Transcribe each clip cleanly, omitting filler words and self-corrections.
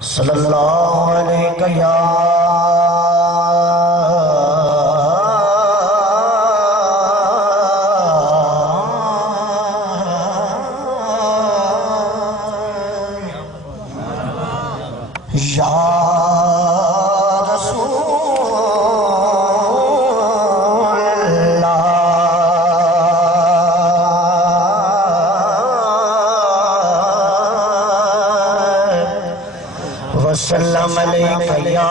सल्लल्लाहु अलैहि या वसल्लम अलैका या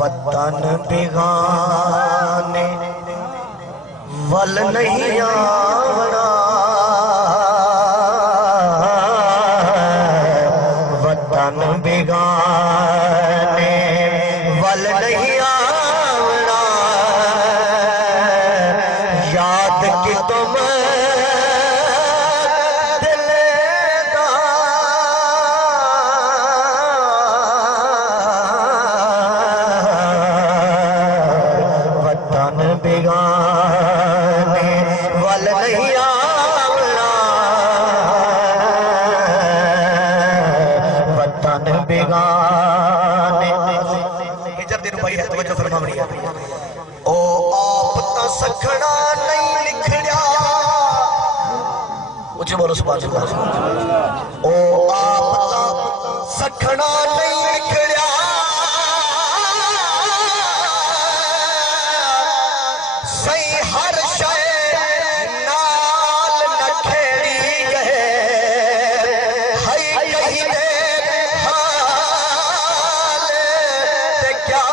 वतन बेगाने वल नहीं आवना, वतन बेगाने वल नहीं आवना, याद कि तुम बेगाने वल नहीं आवना, वतन बेगाने। इधर दिन भाई है तवज्जो फरमा बढ़िया। ओ आप ता सखना नहीं लिखड़ा, ऊंचे बोलो सुभान अल्लाह। ओ आप ता सखना नहीं लिखड़ा, हर शय नाल नखेड़ी गए, हई कही दे हाल ते क्या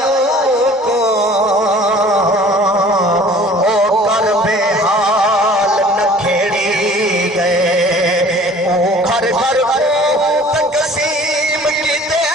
यूं को ओ कर बेहाल नखेड़ी गए, ओ घर घर तकसीम की दे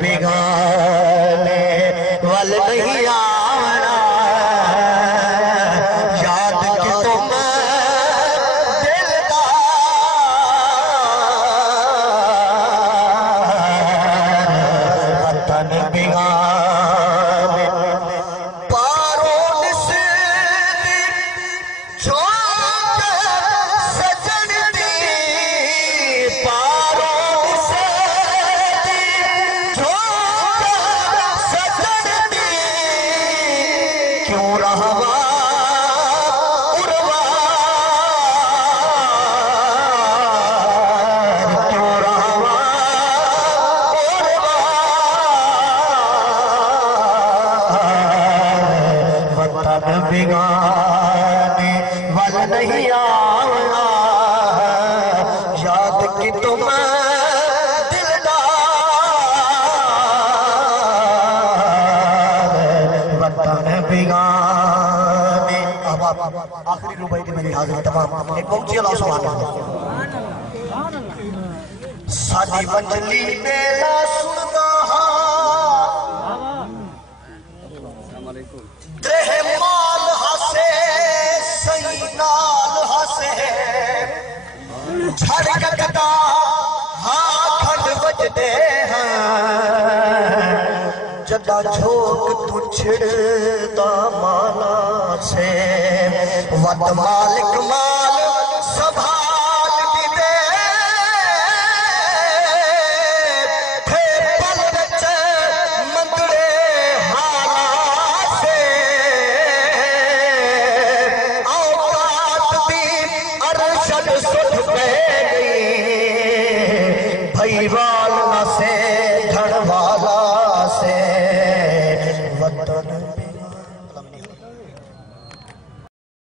बिगाने वल नहीं आवना, याद कि तुम दिलदार, वतन बिगाने पारों से झोंक सजन दी, पारों से क्यों रहवा उर्वा, क्यों रहवा उर्वा, वतन बिगाने वल नहीं आवना, याद कि तुम बिगाने। अब आखिरी रुपए की मेरी हाजिरी तमाम एक पहुंची अल्लाह सुभान अल्लाह। साडी मंजली मेला सुनदा देह माल हसे सही नाल हसे, झड़कदा हाँ खंड बजदे हैं, जदा झोंक तू छिड़दा माला से, वत मालिक माल संभाल की दे, थे पल विच मंगड़े हाला से, औकात दी अरशद सुठ पै गई, भईवाल न से